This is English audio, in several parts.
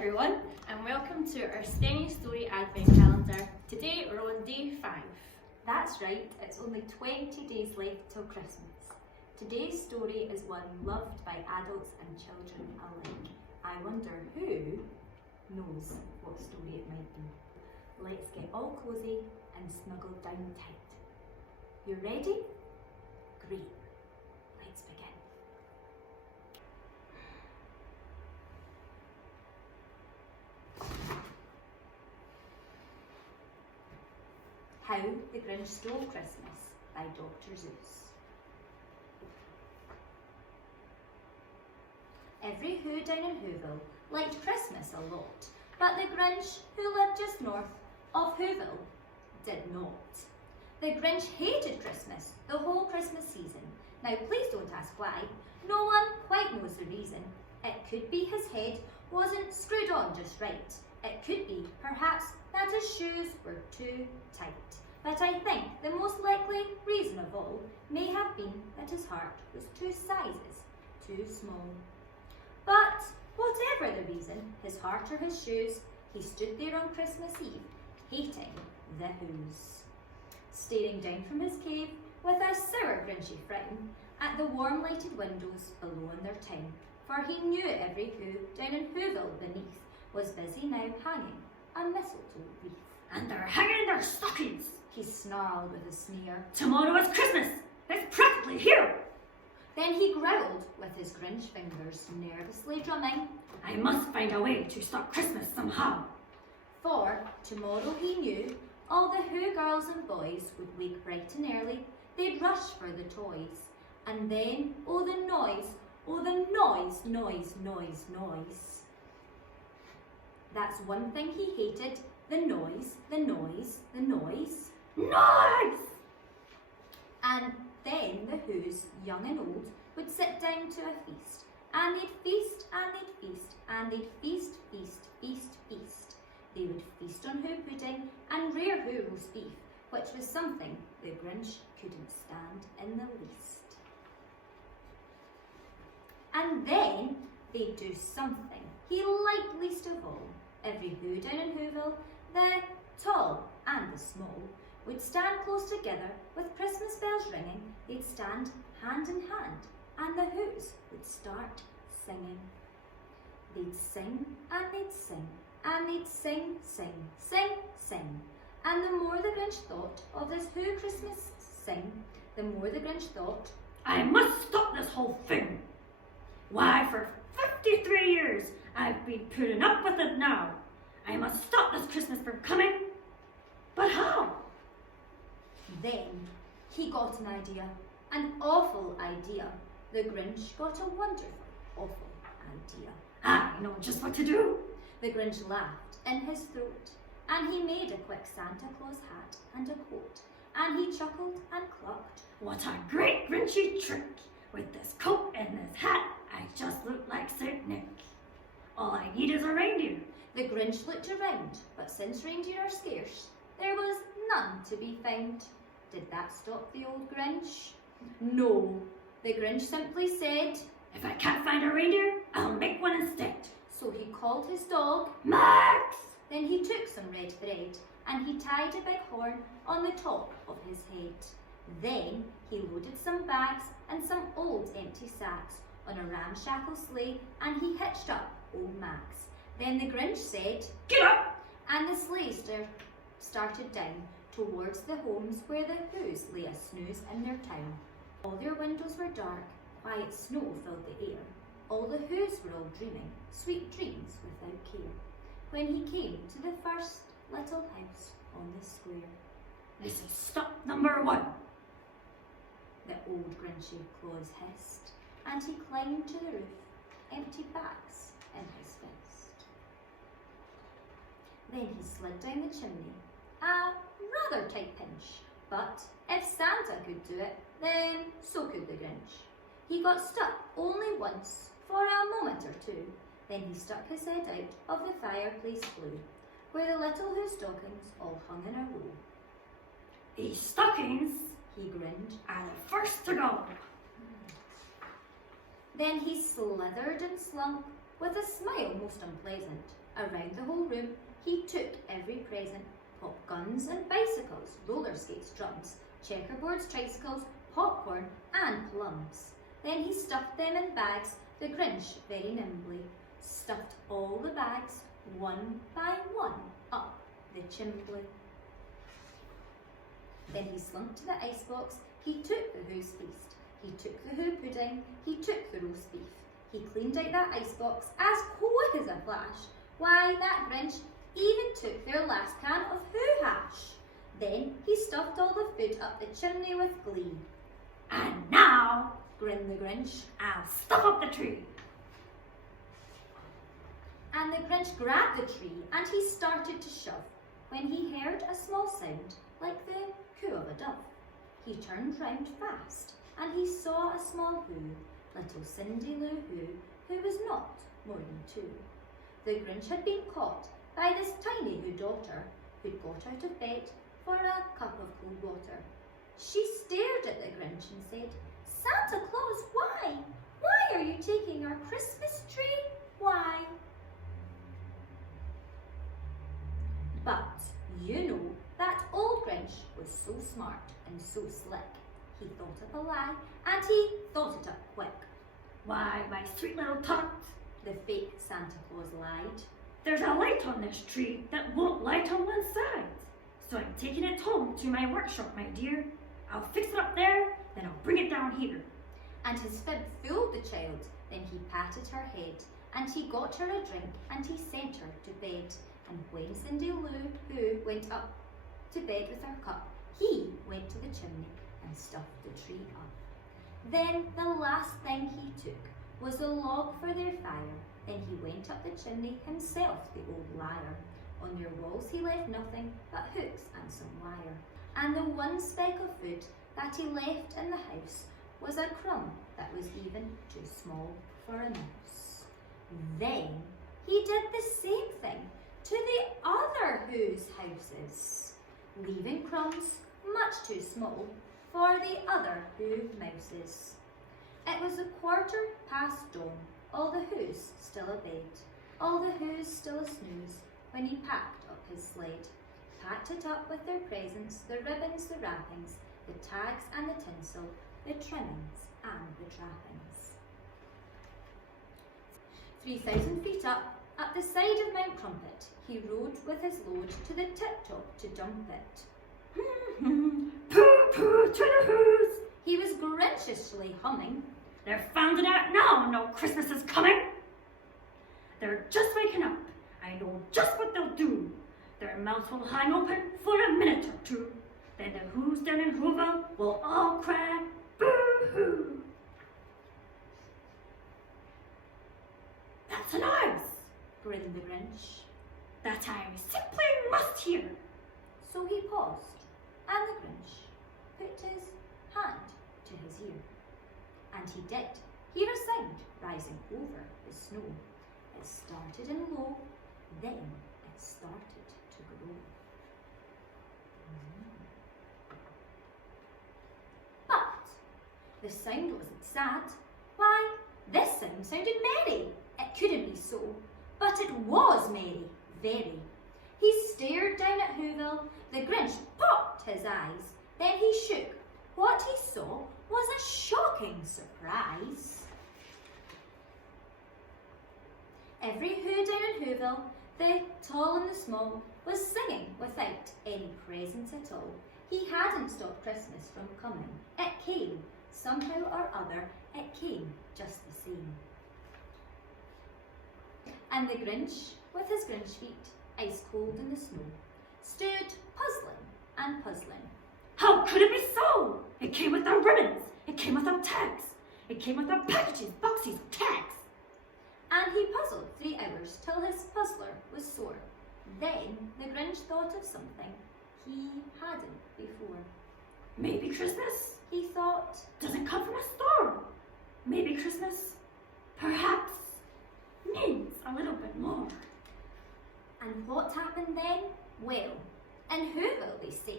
everyone, and welcome to our Stenny Story Advent calendar. Today we're on day 5. That's right, it's only 20 days left till Christmas. Today's story is one loved by adults and children alike. I wonder who knows what story it might be. Let's get all cosy and snuggled down tight. You ready? Great. Let's begin. How the Grinch Stole Christmas by Dr. Seuss. Every Who down in Whoville liked Christmas a lot, but the Grinch, who lived just north of Whoville, did not. The Grinch hated Christmas the whole Christmas season. Now please don't ask why. No one quite knows the reason. It could be his head wasn't screwed on just right. It could be, perhaps, that his shoes were too tight. But I think the most likely reason of all may have been that his heart was 2 sizes too small. But whatever the reason, his heart or his shoes, he stood there on Christmas Eve, hating the Whos. Staring down from his cave with a sour grinchy frown at the warm lighted windows below in their town, for he knew every Who down in Whoville beneath was busy now hanging a mistletoe wreath. And they're hanging their stockings, he snarled with a sneer. Tomorrow is Christmas! It's practically here! Then he growled with his Grinch fingers nervously drumming. I must find a way to stop Christmas somehow. For tomorrow he knew all the Who girls and boys would wake bright and early. They'd rush for the toys. And then, oh the noise, noise. That's one thing he hated, the noise. Noise! And then the Whos, young and old, would sit down to a feast. And they'd feast, and they'd feast, and they'd feast. They would feast on Who pudding and rare Who roast beef, which was something the Grinch couldn't stand in the least. And then they'd do something he liked least of all. Every Who down in Whoville, the tall and the small, would stand close together with Christmas bells ringing. They'd stand hand in hand, and the Whos would start singing. They'd sing, and they'd sing, and they'd sing. And the more the Grinch thought of this Who Christmas sing, the more the Grinch thought, I must stop this whole thing. Why, for 53 years I've been putting up with it now. I must stop this Christmas from coming. But how? Then he got an idea, an awful idea. The Grinch got a wonderful, awful idea. I know just what to do. The Grinch laughed in his throat, and he made a quick Santa Claus hat and a coat, and he chuckled and clucked. What a great Grinchy trick! With this coat and this hat, I just look like Saint Nick. All I need is a reindeer. The Grinch looked around, but since reindeer are scarce, there was none to be found. Did that stop the old Grinch? No. The Grinch simply said, if I can't find a reindeer, I'll make one instead. So he called his dog, Max! Then he took some red thread and he tied a big horn on the top of his head. Then he loaded some bags and some old empty sacks on a ramshackle sleigh and he hitched up old Max. Then the Grinch said, get up! And the sleigh started down towards the homes where the Whos lay a snooze in their town. All their windows were dark, quiet snow filled the air. All the Whos were all dreaming sweet dreams without care. When he came to the first little house on the square. This is stop number 1. The old Grinchy Claus hissed, and he climbed to the roof, empty bags in his fist. Then he slid down the chimney, a rather tight pinch, but if Santa could do it, then so could the Grinch. He got stuck only once, for a moment or two. Then he stuck his head out of the fireplace flue, where the little Who stockings all hung in a row. These stockings, he grinned, are the first to go. Then he slithered and slunk, with a smile most unpleasant. Around the whole room he took every present: pop guns and bicycles, roller skates, drums, checkerboards, tricycles, popcorn and plums. Then he stuffed them in bags, the Grinch very nimbly stuffed all the bags, one by one, up the chimbley. Then he slunk to the icebox, he took the Who's feast, he took the Who pudding, he took the roast beef. He cleaned out that icebox as quick as a flash. Why, that Grinch even took their last can of Who hash. Then he stuffed all the food up the chimney with glee. And now, Grinned the Grinch. I'll stuff up the tree. And the Grinch grabbed the tree and he started to shove, when he heard a small sound like the coo of a dove. He turned round fast and he saw a small Who, little Cindy Lou Who was not more than 2. The Grinch had been caught by this tiny Who daughter, who'd got out of bed for a cup of cold water. She stared at the Grinch and said, "Santa Claus, why? Why are you taking our Christmas tree? Why?" But you know that old Grinch was so smart and so slick. He thought up a lie and he thought it up quick. Why, my sweet little tot, The fake Santa Claus lied. there's a light on this tree that won't light on one side. So I'm taking it home to my workshop, my dear. I'll fix it up there, then I'll bring it down here. And his fib fooled the child. Then he patted her head and he got her a drink and he sent her to bed. And when Cindy Lou Who went up to bed with her cup, he went to the chimney and stuffed the tree up. Then the last thing he took was a log for their fire. Then he went up the chimney himself, the old liar. On your walls he left nothing but hooks and some wire. And the one speck of food that he left in the house was a crumb that was even too small for a mouse. Then he did the same thing to the other Who's houses, leaving crumbs much too small for the other Who mouses. It was 1:15 dawn, all the Who's still abed, all the Who's still asnooze, when he packed up his sled, packed it up with their presents, the ribbons, the wrappings, the tags and the tinsel, the trimmings and the trappings. 3,000 feet up the side of Mount Crumpet, he rode with his load to the tip-top to dump it. Pooh-pooh to the Who's. He was grinchishly humming. They're found it out now, no Christmas is coming. They're just waking up. I know just what they'll do. Their mouths will hang open for a minute or two. Then the Who's down in Whoville will all cry, boo-hoo. That's a noise Grinned the Grinch. that I simply must hear. So he paused, and the Grinch put his hand to his ear. And he did hear a sound rising over the snow. It started in low, then it started to grow. But the sound wasn't sad. Why, this sound sounded merry. It couldn't be so, but it was merry, very. He stared down at Whoville. The Grinch popped his eyes. Then he shook. What he saw was a shocking surprise. Every Who down in Whoville, the tall and the small, was singing without any presents at all. He hadn't stopped Christmas from coming. It came, somehow or other, it came just the same. And the Grinch, with his Grinch feet, ice cold in the snow, stood puzzling and puzzling. How could it be so? It came without ribbons. It came without tags. It came without packages, boxes, tags. And he puzzled 3 hours till his puzzler was sore. Then the Grinch thought of something he hadn't before. Maybe Christmas He thought, doesn't come from a store. Maybe Christmas, perhaps, needs a little bit more. and what happened then? Well, in Whoville they say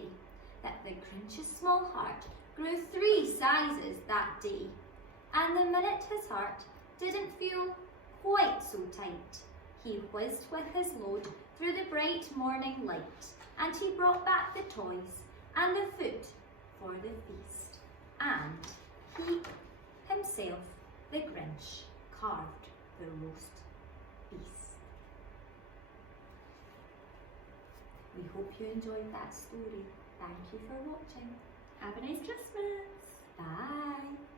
that the Grinch's small heart grew 3 sizes that day. and the minute his heart didn't feel quite so tight, he whizzed with his load through the bright morning light, and he brought back the toys and the food for the feast, and he himself, the Grinch, carved the roast beast. We hope you enjoyed that story. Thank you for watching. Have a nice Christmas. Bye.